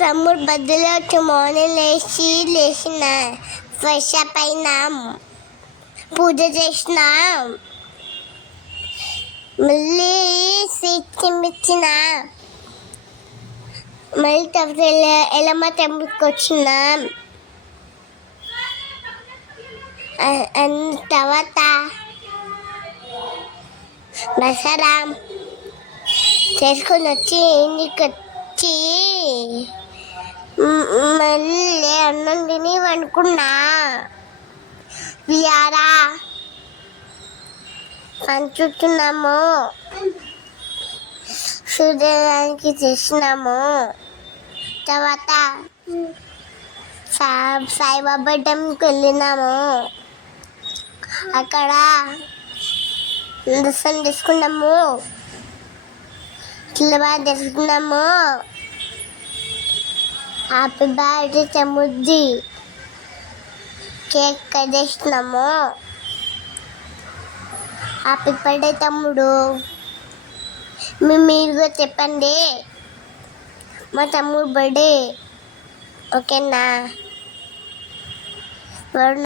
తమ్ముడు బర్త్డేలో వచ్చి మార్నింగ్ లేచిన ఫ్రెష్ అప్ అయినాం, పూజ చేసినాం, మళ్ళీ స్వీట్ తినిపించిన, మళ్ళీ తర్వాత ఎల్లమ్మ టెంపుల్కి వచ్చినాం. తర్వాత దసరా చేసుకొని వచ్చి ఇంటికి వచ్చి మళ్ళీ అన్నం తిని వండుకున్నా. వియారా పంచుతున్నాము, సూర్యడానికి చేసినాము. తర్వాత సాయిబాబా టెంపుల్కి వెళ్ళినాము. అక్కడ దర్శనం తీసుకున్నాము, ఇట్లా బాగా చేసుకున్నాము. హ్యాపీ బర్త్డే తమ్ముడి కేక్ కట్ చేసినాము. హ్యాపీ బర్త్డే తమ్ముడు. మీరు కూడా చెప్పండి మా తమ్ముడు బర్త్డే ఓకేనా.